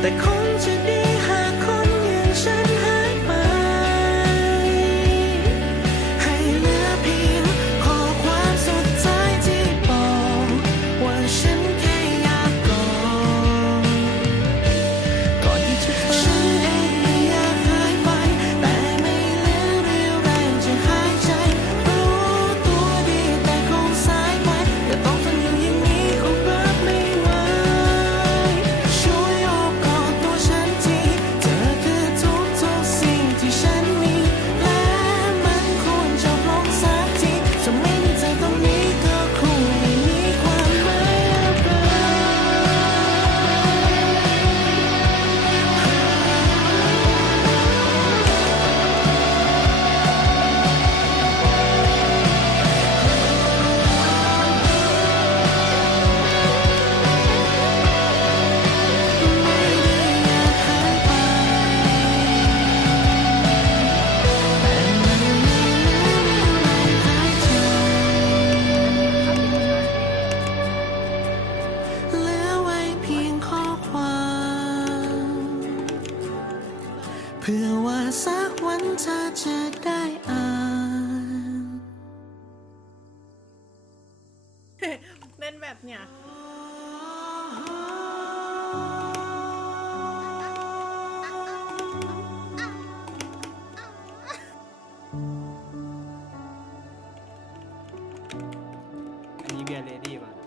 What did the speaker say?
They call พื่อว่าสักวันเธอจะได้อ่านเล่นแบบเนี้ยอันนี้เบียร์เลดี้ป่ะ